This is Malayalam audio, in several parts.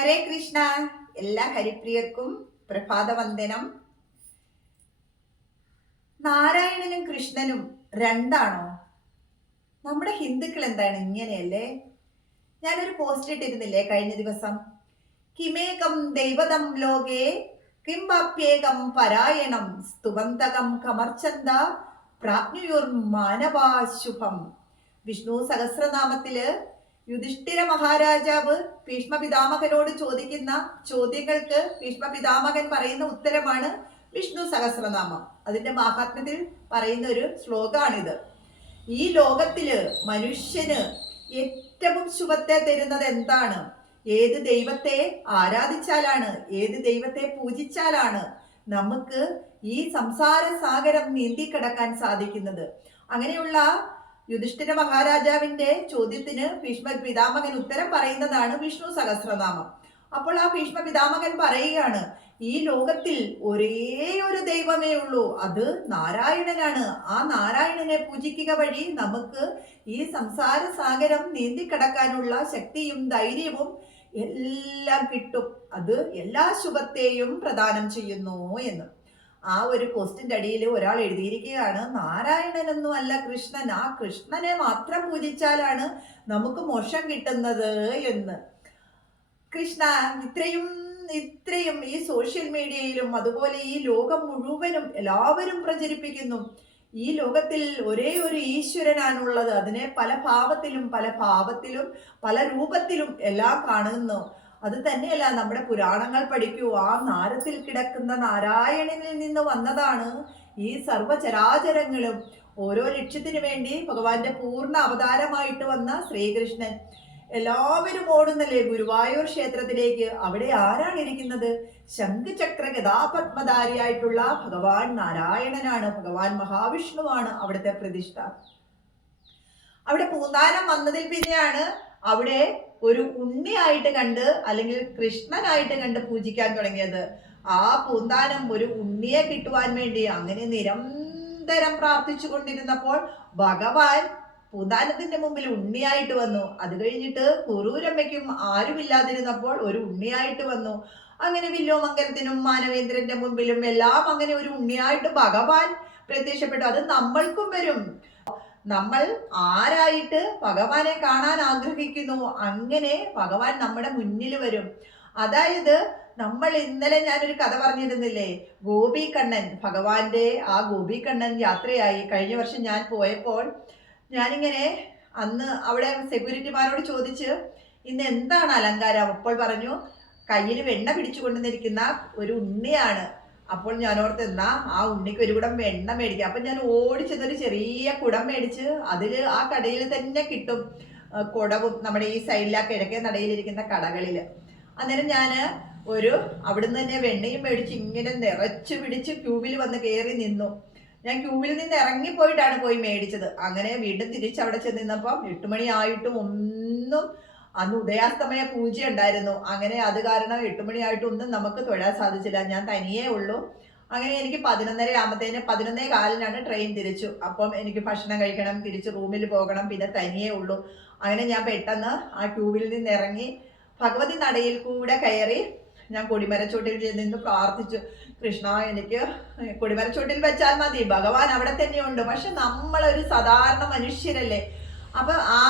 ഹരേ കൃഷ്ണ. എല്ലാ ഹരിപ്രിയർക്കും പ്രഭാതവന്ദനം. നാരായണനും കൃഷ്ണനും രണ്ടാണോ? നമ്മുടെ ഹിന്ദുക്കൾ എന്താണ്? ഇങ്ങനെയല്ലേ? ഞാനൊരു പോസ്റ്റ് ഇട്ടിരുന്നില്ലേ കഴിഞ്ഞ ദിവസം? കിമേകം ദൈവതം ലോകേ കിംബാപ്യേകം പരായണം സ്തുവന്തകം കമർച്ചന്ത പ്രാജ്ഞുയുർ മാനവാശുഭം വിഷ്ണു സഹസ്രനാമത്തിൽ യുധിഷ്ഠിര മഹാരാജാവ് ഭീഷ്മ പിതാമകനോട് ചോദിക്കുന്ന ചോദ്യങ്ങൾക്ക് ഭീഷ്മ പിതാമകൻ പറയുന്ന ഉത്തരമാണ് വിഷ്ണു സഹസ്രനാമം. അതിന്റെ മാഹാത്മ്യത്തിൽ പറയുന്ന ഒരു ശ്ലോകമാണിത് ഈ ലോകത്തിൽ മനുഷ്യന് ഏറ്റവും ശുഭത്തെ തരുന്നത് എന്താണ്? ഏത് ദൈവത്തെ ആരാധിച്ചാലാണ് ഏത് ദൈവത്തെ പൂജിച്ചാലാണ് നമുക്ക് ഈ സംസാര സാഗരം നീന്തി കിടക്കാൻ സാധിക്കുന്നത്? അങ്ങനെയുള്ള യുധിഷ്ഠിര മഹാരാജാവിന്റെ ചോദ്യത്തിന് ഭീഷ്മ പിതാമകൻ ഉത്തരം പറയുന്നതാണ് വിഷ്ണു സഹസ്രനാമം. അപ്പോൾ ആ ഭീഷ്മ പിതാമകൻ പറയുകയാണ് ഈ ലോകത്തിൽ ഒരേ ഒരു ദൈവമേ ഉള്ളൂ. അത് നാരായണനാണ്. ആ നാരായണനെ പൂജിക്കുക വഴി നമുക്ക് ഈ സംസാര സാഗരം നീന്തിക്കടക്കാനുള്ള ശക്തിയും ധൈര്യവും എല്ലാം കിട്ടും. അത് എല്ലാ ശുഭത്തെയും പ്രദാനം ചെയ്യുന്നു എന്ന്. ആ ഒരു പോസ്റ്റിന്റെ അടിയിൽ ഒരാൾ എഴുതിയിരിക്കുകയാണ് നാരായണനൊന്നും അല്ല കൃഷ്ണൻ ആ കൃഷ്ണനെ മാത്രം പൂജിച്ചാലാണ് നമുക്ക് മോക്ഷം കിട്ടുന്നത് എന്ന്. കൃഷ്ണ ഇത്രയും ഇത്രയും ഈ സോഷ്യൽ മീഡിയയിലും അതുപോലെ ഈ ലോകം മുഴുവനും എല്ലാവരും പ്രചരിപ്പിക്കുന്നു. ഈ ലോകത്തിൽ ഒരേ ഒരു ഈശ്വരനാണുള്ളത്. അതിനെ പല ഭാവത്തിലും പല ഭാവത്തിലും പല രൂപത്തിലും എല്ലാം കാണുന്നു. അത് തന്നെയല്ല നമ്മുടെ പുരാണങ്ങൾ പഠിക്കൂ. ആ നാരത്തിൽ കിടക്കുന്ന നാരായണനിൽ നിന്ന് വന്നതാണ് ഈ സർവചരാചരങ്ങളും. ഓരോ ലക്ഷ്യത്തിനു വേണ്ടി ഭഗവാന്റെ പൂർണ അവതാരമായിട്ട് വന്ന ശ്രീകൃഷ്ണൻ. എല്ലാവരും ഓടുന്നല്ലേ ഗുരുവായൂർ ക്ഷേത്രത്തിലേക്ക്? അവിടെ ആരാണ് ഇരിക്കുന്നത്? ശംഖുചക്ര ഗതാപത്മധാരിയായിട്ടുള്ള ഭഗവാൻ നാരായണനാണ്. ഭഗവാൻ മഹാവിഷ്ണുവാണ് അവിടുത്തെ പ്രതിഷ്ഠ. അവിടെ പൂന്താനം വന്നതിൽ പിന്നെയാണ് അവിടെ ഒരു ഉണ്ണിയായിട്ട് കണ്ട് അല്ലെങ്കിൽ കൃഷ്ണനായിട്ട് കണ്ട് പൂജിക്കാൻ തുടങ്ങിയത്. ആ പൂന്താനം ഒരു ഉണ്ണിയെ കിട്ടുവാൻ വേണ്ടി അങ്ങനെ നിരന്തരം പ്രാർത്ഥിച്ചു കൊണ്ടിരുന്നപ്പോൾ ഭഗവാൻ പൂന്താനത്തിന്റെ മുമ്പിൽ ഉണ്ണിയായിട്ട് വന്നു. അത് കഴിഞ്ഞിട്ട് കുറൂരമ്മയ്ക്കും ആരുമില്ലാതിരുന്നപ്പോൾ ഒരു ഉണ്ണിയായിട്ട് വന്നു. അങ്ങനെ വില്ലോമംഗലത്തിനും മാനവേന്ദ്രന്റെ മുമ്പിലും എല്ലാം അങ്ങനെ ഒരു ഉണ്ണിയായിട്ട് ഭഗവാൻ പ്രത്യക്ഷപ്പെട്ടു. അത് നമ്മൾക്കും വരും. നമ്മൾ ആരായിട്ട് ഭഗവാനെ കാണാൻ ആഗ്രഹിക്കുന്നു അങ്ങനെ ഭഗവാൻ നമ്മുടെ മുന്നിൽ വരും. അതായത് നമ്മൾ ഇന്നലെ ഞാനൊരു കഥ പറഞ്ഞിരുന്നില്ലേ ഗോപി കണ്ണൻ ഭഗവാന്റെ ആ ഗോപി കണ്ണൻ യാത്രയായി. കഴിഞ്ഞ വർഷം ഞാൻ പോയപ്പോൾ ഞാനിങ്ങനെ അന്ന് അവിടെ സെക്യൂരിറ്റിമാരോട് ചോദിച്ച് ഇന്ന് എന്താണ് അലങ്കാരം? അപ്പോൾ പറഞ്ഞു കയ്യിൽ വെണ്ണ പിടിച്ചു കൊണ്ടുവന്നിരിക്കുന്ന ഒരു ഉണ്ണിയാണ്. അപ്പോൾ ഞാൻ ഓർത്ത് എന്നാ ആ ഉണ്ണിക്ക് ഒരു കുടം വെണ്ണ മേടിക്കാം. അപ്പം ഞാൻ ഓടിച്ചെന്നൊരു ചെറിയ കുടം മേടിച്ച് അതിൽ ആ കടയിൽ തന്നെ കിട്ടും കുടവും നമ്മുടെ ഈ സൈഡിൽ ആ കിഴക്കേ നടയിലിരിക്കുന്ന കടകളിൽ. അന്നേരം ഞാൻ ഒരു അവിടുന്ന് തന്നെ വെണ്ണയും മേടിച്ച് ഇങ്ങനെ നിറച്ചു പിടിച്ച് ക്യൂവിൽ വന്ന് കയറി നിന്നു. ഞാൻ ക്യൂവിൽ നിന്ന് ഇറങ്ങിപ്പോയിട്ടാണ് പോയി മേടിച്ചത്. അങ്ങനെ വീണ്ടും തിരിച്ച് അവിടെ ചെന്ന് നിന്നപ്പം എട്ട് ആയിട്ടും ഒന്നും അന്ന് ഉദയാസ്തമയ പൂജ ഉണ്ടായിരുന്നു. അങ്ങനെ അത് കാരണം എട്ട് മണിയായിട്ടും ഒന്നും നമുക്ക് തൊഴാൻ സാധിച്ചില്ല. ഞാൻ തനിയേ ഉള്ളൂ. അങ്ങനെ എനിക്ക് പതിനൊന്നര ആകുമ്പത്തേന് പതിനൊന്നേ കാലിനാണ് ട്രെയിൻ തിരിച്ചു. അപ്പം എനിക്ക് ഭക്ഷണം കഴിക്കണം തിരിച്ച് റൂമിൽ പോകണം പിന്നെ തനിയേ ഉള്ളൂ. അങ്ങനെ ഞാൻ പെട്ടെന്ന് ആ ക്യൂവിൽ നിന്ന് ഇറങ്ങി ഭഗവതി നടയിൽ കൂടെ കയറി ഞാൻ കൊടിമരച്ചോട്ടിൽ നിന്ന് പ്രാർത്ഥിച്ചു. കൃഷ്ണ എനിക്ക് കൊടിമരച്ചോട്ടിൽ വെച്ചാൽ മതി. ഭഗവാൻ അവിടെ തന്നെയുണ്ട്. പക്ഷെ നമ്മളൊരു സാധാരണ മനുഷ്യരല്ലേ? അപ്പൊ ആ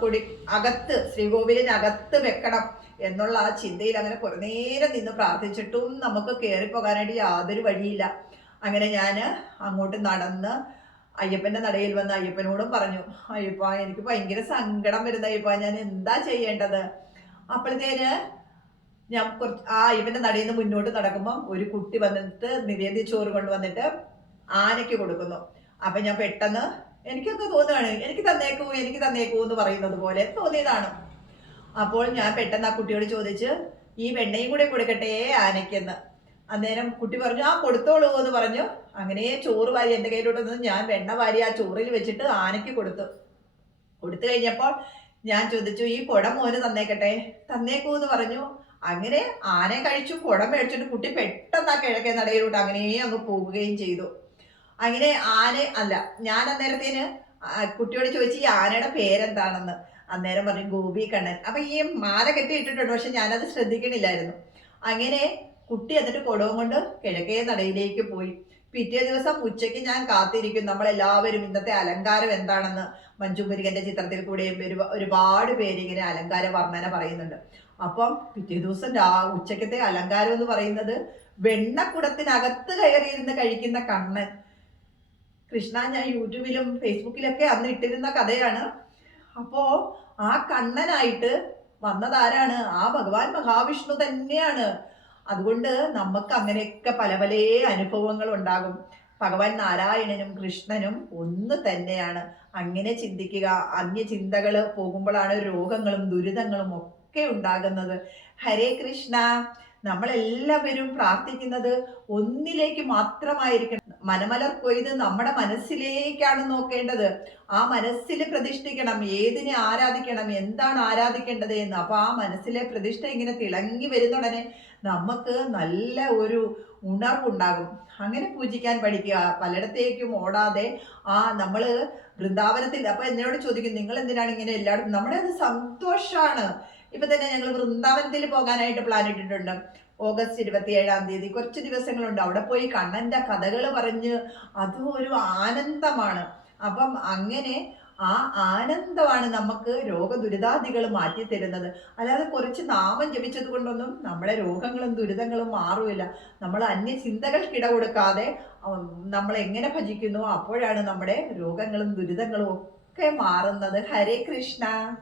കൊടി അകത്ത് ശ്രീകോവിലിനകത്ത് വെക്കണം എന്നുള്ള ആ ചിന്തയിൽ അങ്ങനെ കുറെ നേരം നിന്ന് പ്രാർത്ഥിച്ചിട്ടും നമുക്ക് കയറിപ്പോകാനായിട്ട് യാതൊരു വഴിയില്ല. അങ്ങനെ ഞാൻ അങ്ങോട്ട് നടന്ന് അയ്യപ്പന്റെ നടയിൽ വന്ന് അയ്യപ്പനോടും പറഞ്ഞു അയ്യപ്പ എനിക്ക് ഭയങ്കര സങ്കടം വരുന്ന അയ്യപ്പ ഞാൻ എന്താ ചെയ്യേണ്ടത്? അപ്പോഴത്തേന് ഞാൻ കുറച്ച് ആ അയ്യപ്പന്റെ നടയിൽ നിന്ന് മുന്നോട്ട് നടക്കുമ്പം ഒരു കുട്ടി വന്നിട്ട് നിവേദി ചോറ് കൊണ്ടുവന്നിട്ട് ആനയ്ക്ക് കൊടുക്കുന്നു. അപ്പൊ ഞാൻ പെട്ടെന്ന് എനിക്കൊക്കെ തോന്നുകയാണ് എനിക്ക് തന്നേക്കൂ എനിക്ക് തന്നേക്കൂ എന്ന് പറയുന്നത് പോലെ തോന്നിയതാണ്. അപ്പോൾ ഞാൻ പെട്ടെന്ന് ആ കുട്ടിയോട് ചോദിച്ച് ഈ വെണ്ണയും കൂടെ കൊടുക്കട്ടെ ആനയ്ക്കെന്ന്? അന്നേരം കുട്ടി പറഞ്ഞു ആ കൊടുത്തോളൂ എന്ന് പറഞ്ഞു. അങ്ങനെ ചോറ് വാരി എന്റെ കയ്യിലോട്ട് ഞാൻ വെണ്ണ വാരി ആ ചോറിൽ വെച്ചിട്ട് ആനയ്ക്ക് കൊടുത്തു. കൊടുത്തു കഴിഞ്ഞപ്പോൾ ഞാൻ ചോദിച്ചു ഈ കുടം മോന് തന്നേക്കട്ടെ? തന്നേക്കൂ എന്ന് പറഞ്ഞു. അങ്ങനെ ആനയെ കഴിച്ചു കുടം മേടിച്ചിട്ട് കുട്ടി പെട്ടെന്ന് ആ കിഴക്കേ നടയിലോട്ട് അങ്ങനെ അങ്ങ് പോവുകയും ചെയ്തു. അങ്ങനെ ആന അല്ല ഞാൻ അന്നേരത്തേന് കുട്ടിയോട് ചോദിച്ചു ഈ ആനയുടെ പേരെന്താണെന്ന്? അന്നേരം പറഞ്ഞു ഗോപി കണ്ണൻ. അപ്പൊ ഈ മാല കെട്ടി ഇട്ടിട്ടുണ്ട് പക്ഷെ ഞാനത് ശ്രദ്ധിക്കണില്ലായിരുന്നു. അങ്ങനെ കുട്ടി എന്നിട്ട് കുടവും കൊണ്ട് കിഴക്കേ നടയിലേക്ക് പോയി. പിറ്റേ ദിവസം ഉച്ചയ്ക്ക് ഞാൻ കാത്തിരിക്കും. നമ്മളെല്ലാവരും ഇന്നത്തെ അലങ്കാരം എന്താണെന്ന് മഞ്ജു മുരുകന്റെ ചിത്രത്തിൽ കൂടെ ഒരുപാട് പേര് ഇങ്ങനെ അലങ്കാര വർണന പറയുന്നുണ്ട്. അപ്പം പിറ്റേ ദിവസം രാ ഉച്ചക്കത്തെ അലങ്കാരം എന്ന് പറയുന്നത് വെണ്ണക്കുടത്തിനകത്ത് കയറിയിരുന്ന് കഴിക്കുന്ന കണ്ണൻ. കൃഷ്ണ ഞാൻ യൂട്യൂബിലും ഫേസ്ബുക്കിലൊക്കെ അന്ന് ഇട്ടിരുന്ന കഥയാണ്. അപ്പോ ആ കണ്ണനായിട്ട് വന്നതാരാണ് ആ ഭഗവാൻ മഹാവിഷ്ണു തന്നെയാണ്. അതുകൊണ്ട് നമുക്ക് അങ്ങനെയൊക്കെ പല പല അനുഭവങ്ങൾ ഉണ്ടാകും. ഭഗവാൻ നാരായണനും കൃഷ്ണനും ഒന്ന് തന്നെയാണ്. അങ്ങനെ ചിന്തിക്കുക അന്യ ചിന്തകൾ പോകുമ്പോഴാണ് രോഗങ്ങളും ദുരിതങ്ങളും ഒക്കെ ഉണ്ടാകുന്നത്. ഹരേ കൃഷ്ണ നമ്മളെല്ലാവരും പ്രാർത്ഥിക്കുന്നത് ഒന്നിലേക്ക് മാത്രമായിരിക്കണം. മനമലർ കൊയ്ത് നമ്മുടെ മനസ്സിലേക്കാണ് നോക്കേണ്ടത്. ആ മനസ്സിൽ പ്രതിഷ്ഠിക്കണം. ഏതിനെ ആരാധിക്കണം? എന്താണ് ആരാധിക്കേണ്ടത് എന്ന്. അപ്പൊ ആ മനസ്സിലെ പ്രതിഷ്ഠ ഇങ്ങനെ തിളങ്ങി വരുന്നുടനെ നമുക്ക് നല്ല ഒരു ഉണർവുണ്ടാകും. അങ്ങനെ പൂജിക്കാൻ പഠിക്കുക. പലയിടത്തേക്കും ഓടാതെ ആ നമ്മൾ വൃന്ദാവനത്തിൽ അപ്പൊ എന്നോട് ചോദിക്കും നിങ്ങൾ എന്തിനാണ് ഇങ്ങനെ എല്ലായിടത്തും? നമ്മുടെ അത് സന്തോഷാണ്. ഇപ്പൊ തന്നെ ഞങ്ങൾ വൃന്ദാവനത്തിൽ പോകാനായിട്ട് പ്ലാൻ ഇട്ടിട്ടുണ്ട്. ഓഗസ്റ്റ് ഇരുപത്തി ഏഴാം തീയതി. കുറച്ച് ദിവസങ്ങളുണ്ട്. അവിടെ പോയി കണ്ണന്റെ കഥകൾ പറഞ്ഞ് അതും ഒരു ആനന്ദമാണ്. അപ്പം അങ്ങനെ ആ ആനന്ദമാണ് നമുക്ക് രോഗദുരിതാദികൾ മാറ്റി തരുന്നത്. അല്ലാതെ കുറച്ച് നാമം ജപിച്ചത് കൊണ്ടൊന്നും നമ്മുടെ രോഗങ്ങളും ദുരിതങ്ങളും മാറില്ല നമ്മൾ അന്യ ചിന്തകൾക്കിട കൊടുക്കാതെ നമ്മൾ എങ്ങനെ ഭജിക്കുന്നു അപ്പോഴാണ് നമ്മുടെ രോഗങ്ങളും ദുരിതങ്ങളും ഒക്കെ മാറുന്നത്. ഹരേ കൃഷ്ണ.